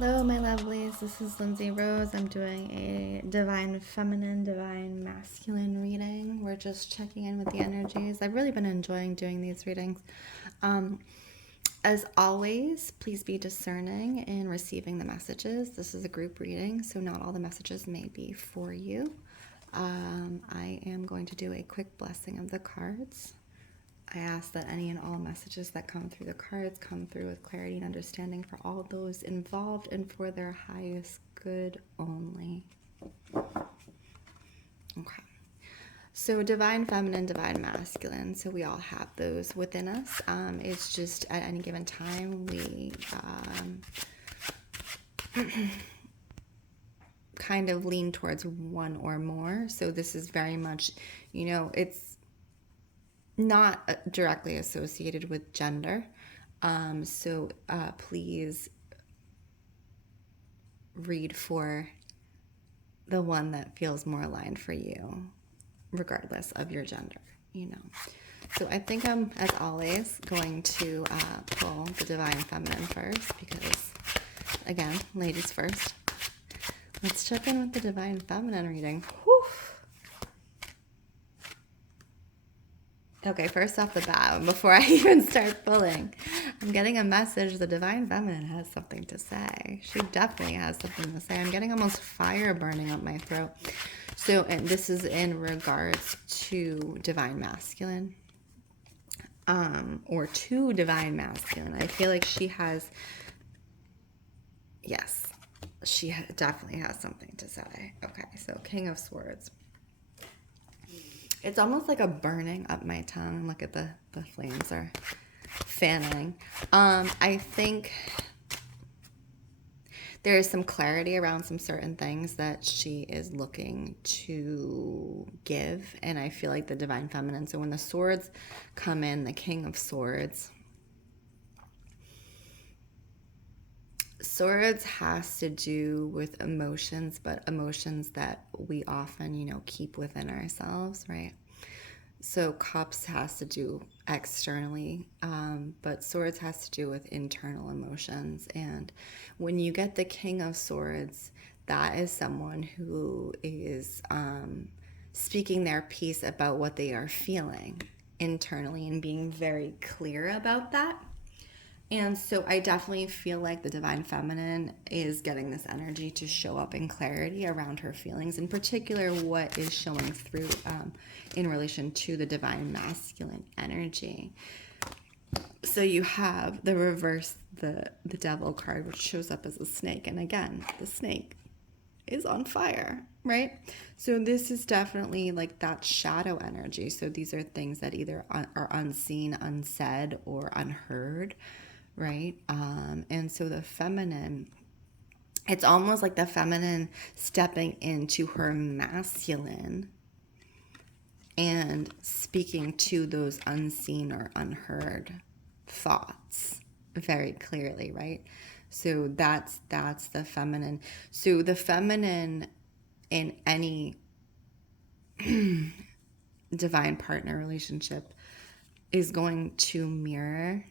Hello, my lovelies. This is Lindsey Rose. I'm doing a divine feminine, divine masculine reading. We're just checking in with the energies. I've really been enjoying doing these readings. As always, please be discerning in receiving the messages. This is a group reading, so not all the messages may be for you. I am going to do a quick blessing of the cards. I ask that any and all messages that come through the cards come through with clarity and understanding for all those involved and for their highest good only. Okay. So divine feminine, divine masculine. So we all have those within us. It's just at any given time we kind of lean towards one or more. So this is very much, it's not directly associated with gender. So please read for the one that feels more aligned for you, regardless of your gender, So I think I'm, as always, going to pull the divine feminine first because, again, ladies first. Let's check in with the divine feminine reading. Whew. Okay, first off the bat, before I even start pulling, I'm getting a message. The divine feminine has something to say. She definitely has something to say. I'm getting almost fire burning up my throat. So, and this is in regards to divine masculine, or to divine masculine. I feel like she has, yes, she definitely has something to say. Okay, so King of Swords. It's almost like a burning up my tongue. Look at the flames are fanning. I think there is some clarity around some certain things that she is looking to give. And I feel like the divine feminine. So when the swords come in, the King of Swords. Swords has to do with emotions, but emotions that we often, keep within ourselves, right? So cups has to do externally, but swords has to do with internal emotions. And when you get the King of Swords, that is someone who is speaking their piece about what they are feeling internally and being very clear about that. And so I definitely feel like the divine feminine is getting this energy to show up in clarity around her feelings, in particular what is showing through in relation to the divine masculine energy. So you have the reverse, the devil card, which shows up as a snake. And again, the snake is on fire, right? So this is definitely like that shadow energy. So these are things that either are unseen, unsaid, or unheard, right? And so the feminine, it's almost like the feminine stepping into her masculine and speaking to those unseen or unheard thoughts very clearly, right? So that's the feminine. So the feminine in any divine partner relationship is going to mirror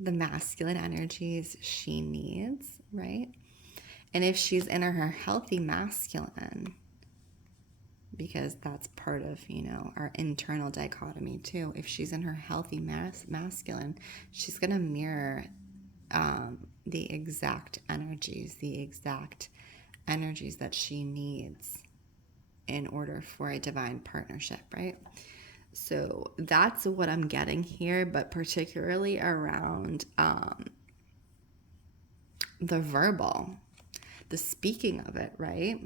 the masculine energies she needs, right? And if she's in her healthy masculine, because that's part of, our internal dichotomy too. If she's in her healthy masculine, she's going to mirror the exact energies that she needs in order for a divine partnership, right? So that's what I'm getting here, but particularly around the verbal, the speaking of it, right?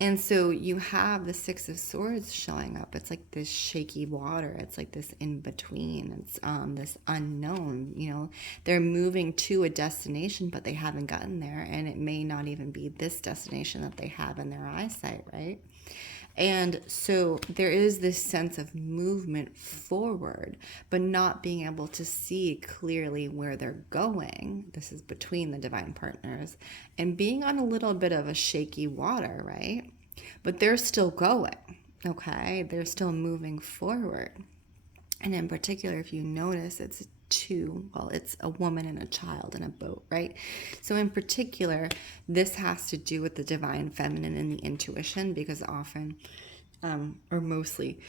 And so you have the Six of Swords showing up. It's like this shaky water. It's like this in between. It's this unknown. They're moving to a destination, but they haven't gotten there. And it may not even be this destination that they have in their eyesight, right? And so there is this sense of movement forward, but not being able to see clearly where they're going. This is between the divine partners and being on a little bit of a shaky water, right? But they're still going, okay? They're still moving forward. And in particular, if you notice, it's it's a woman and a child in a boat, right? So in particular, this has to do with the divine feminine and the intuition, because often, or mostly,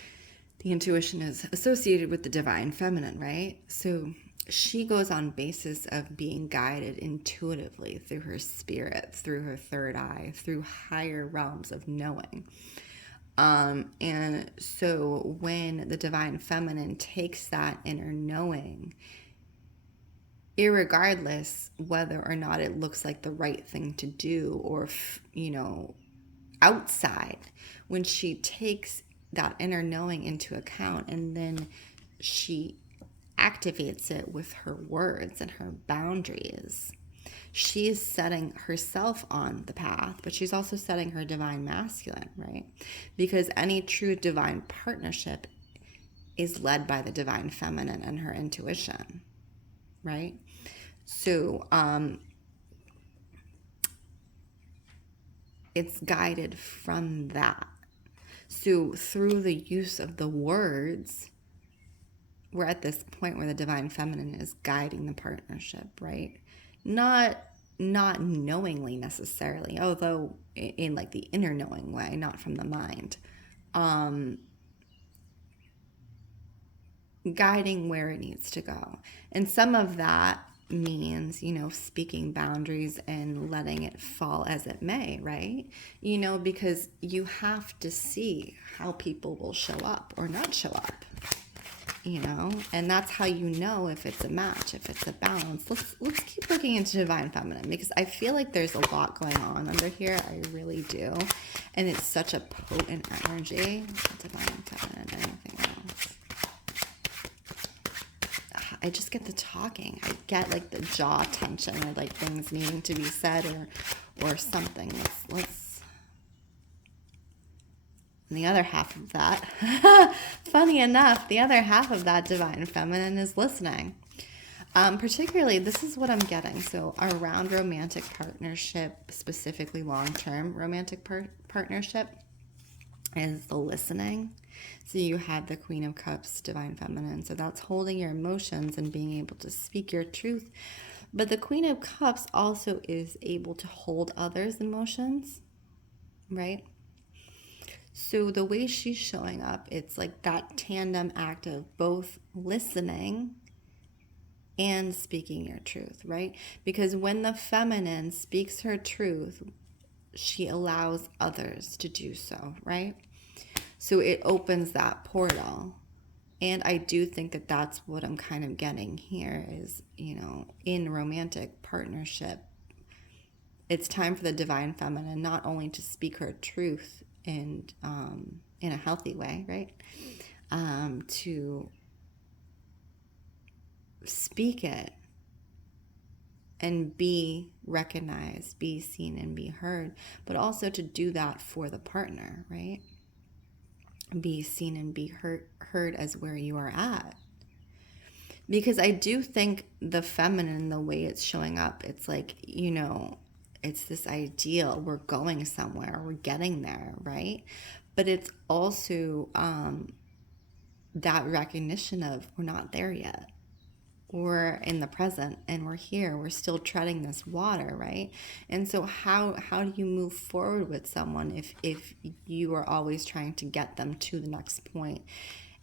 the intuition is associated with the divine feminine, right? So she goes on basis of being guided intuitively through her spirit, through her third eye, through higher realms of knowing. And so when the divine feminine takes that inner knowing, irregardless whether or not it looks like the right thing to do or, outside, when she takes that inner knowing into account and then she activates it with her words and her boundaries, she's setting herself on the path, but she's also setting her divine masculine, right? Because any true divine partnership is led by the divine feminine and her intuition, right? So it's guided from that. So through the use of the words, we're at this point where the divine feminine is guiding the partnership, right? Not knowingly necessarily, although in like the inner knowing way, not from the mind. Guiding where it needs to go. And some of that means, speaking boundaries and letting it fall as it may, right? Because you have to see how people will show up or not show up. And that's how you know if it's a match, if it's a balance. Let's keep looking into divine feminine, because I feel like there's a lot going on under here. I really do. And it's such a potent energy. Divine feminine, anything else? I just get the talking. I get like the jaw tension, or like things needing to be said, or something. Let's And the other half of that, funny enough, the other half of that divine feminine is listening. Particularly, this is what I'm getting. So around romantic partnership, specifically long-term romantic partnership, is the listening. So you have the Queen of Cups, divine feminine. So that's holding your emotions and being able to speak your truth. But the Queen of Cups also is able to hold others' emotions, right? So the way she's showing up, it's like that tandem act of both listening and speaking your truth, right? Because when the feminine speaks her truth, she allows others to do so, right? So it opens that portal. And I do think that that's what I'm kind of getting here is, in romantic partnership, it's time for the divine feminine not only to speak her truth and in a healthy way, right? To speak it and be recognized, be seen and be heard, but also to do that for the partner, right? Be seen and be heard as where you are at. Because I do think the feminine, the way it's showing up, it's like, it's this ideal. We're going somewhere. We're getting there, right? But it's also that recognition of we're not there yet. We're in the present and we're here. We're still treading this water, right? And so how do you move forward with someone if you are always trying to get them to the next point?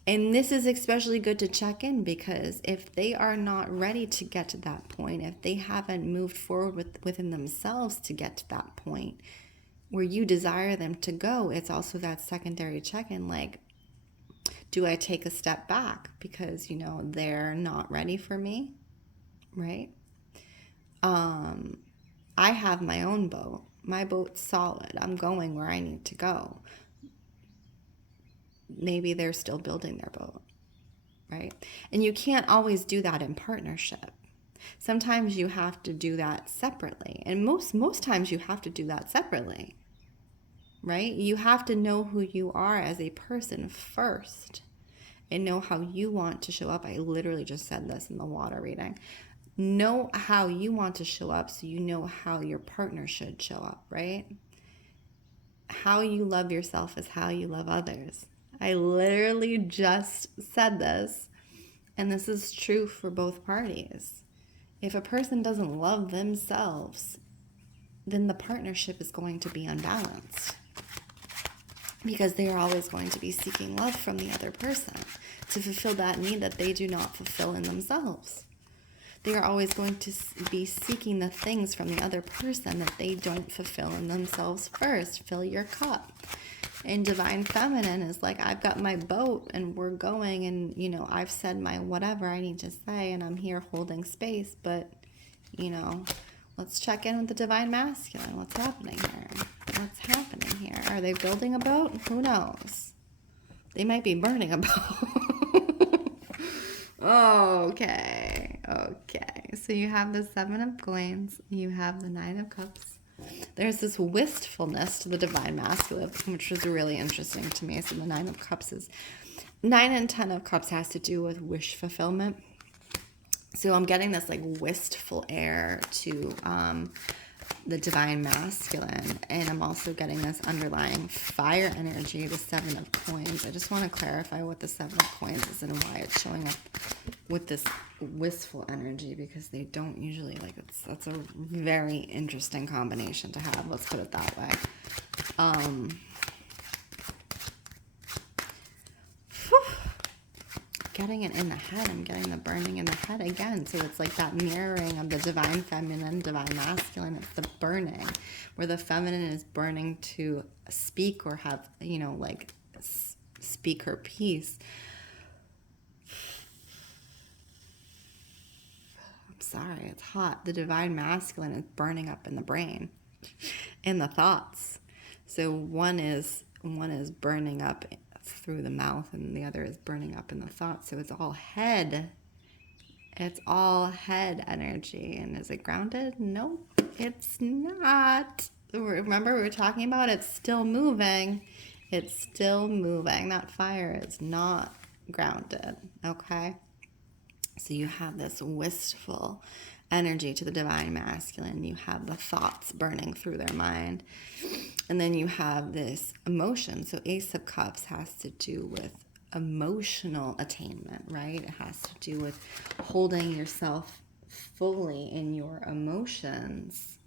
And this is especially good to check in, because if they are not ready to get to that point, if they haven't moved forward within themselves to get to that point where you desire them to go, it's also that secondary check-in, like, do I take a step back because, they're not ready for me, right? I have my own boat. My boat's solid. I'm going where I need to go. Maybe they're still building their boat, right? And you can't always do that in partnership. Sometimes you have to do that separately. And most times you have to do that separately, right? You have to know who you are as a person first and know how you want to show up. I literally just said this in the water reading. Know how you want to show up so you know how your partner should show up, right? How you love yourself is how you love others. I literally just said this And this is true for both parties. If a person doesn't love themselves, then the partnership is going to be unbalanced, because they are always going to be seeking love from the other person to fulfill that need that they do not fulfill in themselves. They are always going to be seeking the things from the other person that they don't fulfill in themselves first. Fill your cup. And Divine Feminine is like, I've got my boat and we're going, and, you know, I've said my whatever I need to say and I'm here holding space, but, you know, let's check in with the Divine Masculine. What's happening here? What's happening here? Are they building a boat? Who knows? They might be burning a boat. Okay. So you have the Seven of Coins. You have the Nine of Cups. There's this wistfulness to the Divine Masculine, which was really interesting to me. So the Nine of Cups is... 9 and 10 of Cups has to do with wish fulfillment. So I'm getting this like wistful air to the Divine Masculine, and I'm also getting this underlying fire energy, the Seven of Coins. I just want to clarify what the Seven of Coins is and why it's showing up with this wistful energy, because they don't usually, like, that's a very interesting combination to have, let's put it that way. Getting it in the head, I'm getting the burning in the head again. So it's like that mirroring of the Divine Feminine, Divine Masculine. It's the burning, where the feminine is burning to speak or have, you know, like speak her piece. I'm sorry, it's hot. The Divine Masculine is burning up in the brain, in the thoughts. So one is burning up through the mouth, and the other is burning up in the thoughts. So it's all head. It's all head energy. And is it grounded? Nope, it's not. Remember, we were talking about it's still moving. It's still moving. That fire is not grounded. Okay. So you have this wistful energy to the Divine Masculine. You have the thoughts burning through their mind. And then you have this emotion. So Ace of Cups has to do with emotional attainment, right? It has to do with holding yourself fully in your emotions.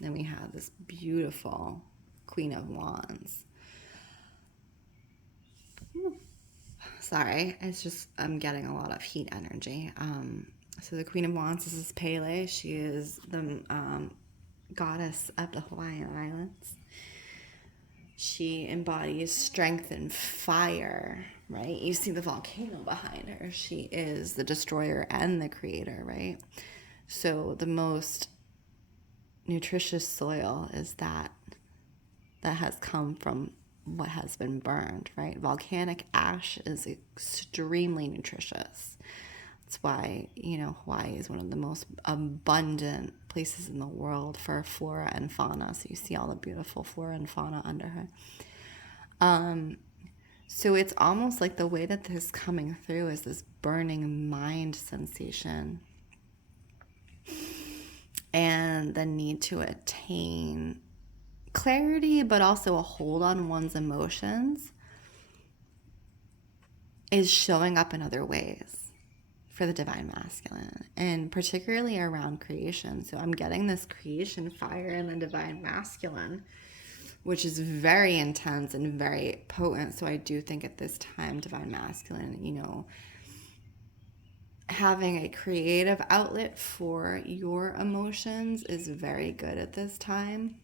Then we have this beautiful Queen of Wands. Sorry, it's just, I'm getting a lot of heat energy. So the Queen of Wands, this is Pele. She is the goddess of the Hawaiian Islands. She embodies strength and fire, right? You see the volcano behind her. She is the destroyer and the creator, right? So the most nutritious soil is that has come from what has been burned, right? Volcanic ash is extremely nutritious. That's why, you know, Hawaii is one of the most abundant places in the world for flora and fauna. So you see all the beautiful flora and fauna under her. So it's almost like the way that this is coming through is this burning mind sensation and the need to attain clarity, but also a hold on one's emotions is showing up in other ways for the Divine Masculine, and particularly around creation. So I'm getting this creation fire in the Divine Masculine, which is very intense and very potent. So I do think at this time, Divine Masculine, you know, having a creative outlet for your emotions is very good at this time.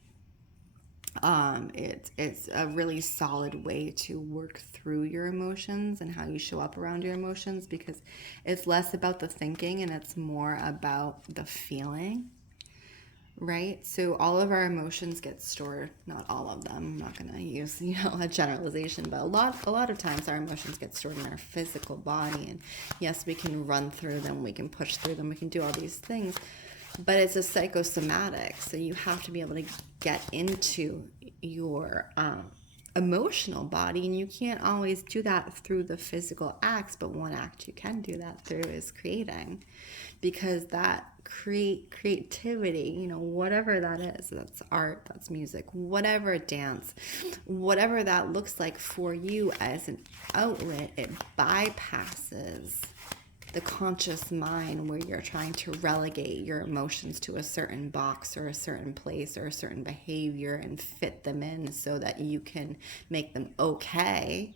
It's a really solid way to work through your emotions and how you show up around your emotions, because it's less about the thinking and it's more about the feeling, right? So all of our emotions get stored, not all of them. I'm not going to use, you know, a generalization, but a lot of times our emotions get stored in our physical body. And yes, we can run through them, we can push through them, we can do all these things. But it's a psychosomatic, so you have to be able to get into your emotional body, and you can't always do that through the physical acts, but one act you can do that through is creating, because that creativity, you know, whatever that is, that's art, that's music, whatever, dance, whatever that looks like for you as an outlet, it bypasses the conscious mind where you're trying to relegate your emotions to a certain box or a certain place or a certain behavior and fit them in so that you can make them okay,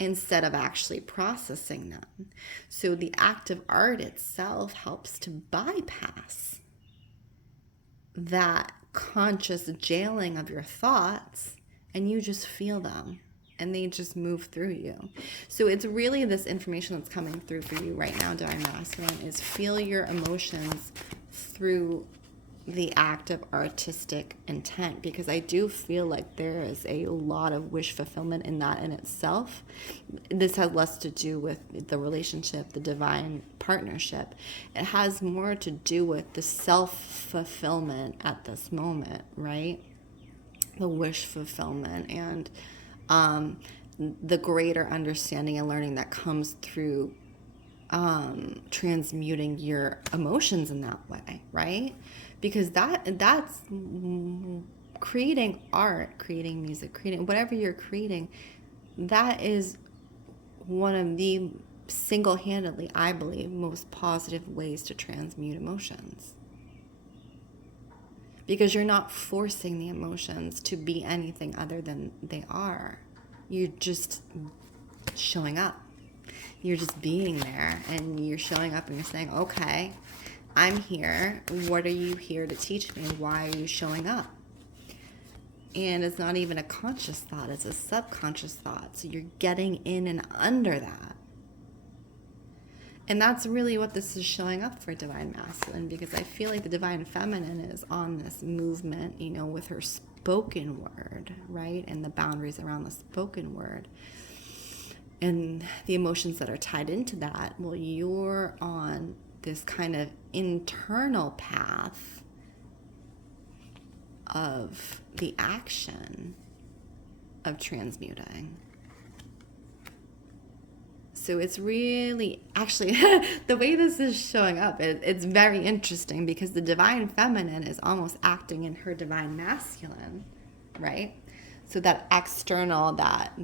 instead of actually processing them. So the act of art itself helps to bypass that conscious jailing of your thoughts, and you just feel them and they just move through you. So it's really this information that's coming through for you right now, Divine Masculine, is feel your emotions through the act of artistic intent, because I do feel like there is a lot of wish fulfillment in that in itself. This has less to do with the relationship, the divine partnership. It has more to do with the self-fulfillment at this moment, right? The wish fulfillment and the greater understanding and learning that comes through transmuting your emotions in that way, right? Because that's creating art, creating music, creating whatever you're creating. That is one of the single-handedly, I believe, most positive ways to transmute emotions. Because you're not forcing the emotions to be anything other than they are. You're just showing up. You're just being there, and you're showing up and you're saying, okay, I'm here. What are you here to teach me? Why are you showing up? And it's not even a conscious thought, it's a subconscious thought. So you're getting in and under that. And that's really what this is showing up for Divine Masculine, because I feel like the Divine Feminine is on this movement, you know, with her spoken word, right? And the boundaries around the spoken word. And the emotions that are tied into that. Well, you're on this kind of internal path of the action of transmuting. So it's really, actually, the way this is showing up, it's very interesting, because the Divine Feminine is almost acting in her Divine Masculine, right? So that external, that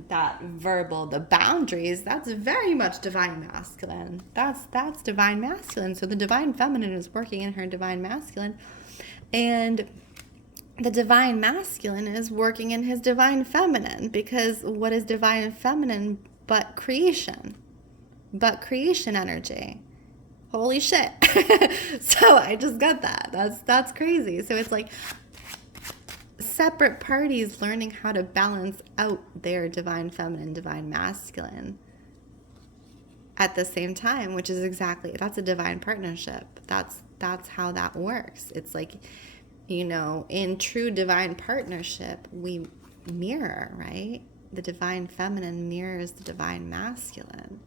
verbal, the boundaries, that's very much Divine Masculine. That's Divine Masculine. So the Divine Feminine is working in her Divine Masculine, and the Divine Masculine is working in his Divine Feminine, because what is Divine Feminine but creation? But creation energy. Holy shit. So I just got that. That's crazy. So it's like separate parties learning how to balance out their Divine Feminine, Divine Masculine at the same time, which is that's a divine partnership. That's how that works. It's like, you know, in true divine partnership, we mirror, right? The Divine Feminine mirrors the Divine Masculine.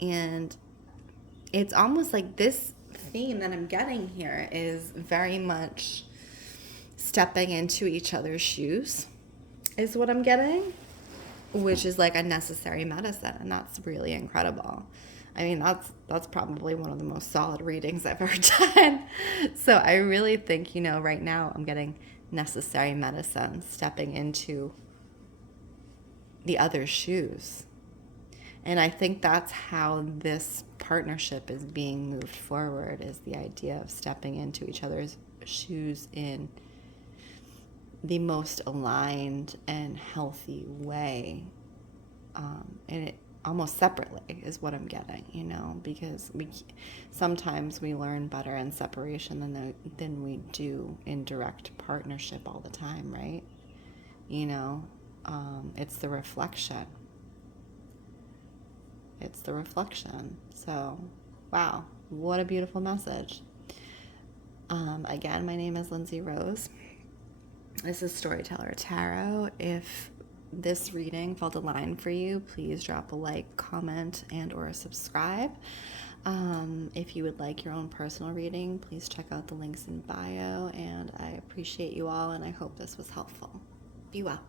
And it's almost like this theme that I'm getting here is very much stepping into each other's shoes, is what I'm getting, which is like a necessary medicine. And that's really incredible. I mean, that's probably one of the most solid readings I've ever done. So I really think, you know, right now I'm getting necessary medicine, stepping into the other's shoes. And I think that's how this partnership is being moved forward, is the idea of stepping into each other's shoes in the most aligned and healthy way. And it almost separately is what I'm getting, you know, because sometimes we learn better in separation than we do in direct partnership all the time, right? You know, it's the reflection. It's the reflection. So, wow, what a beautiful message. Again, my name is Lindsey Rose. This is Storyteller Tarot. If this reading felt aligned for you, please drop a like, comment, and or subscribe. If you would like your own personal reading, please check out the links in bio. And I appreciate you all, and I hope this was helpful. Be well.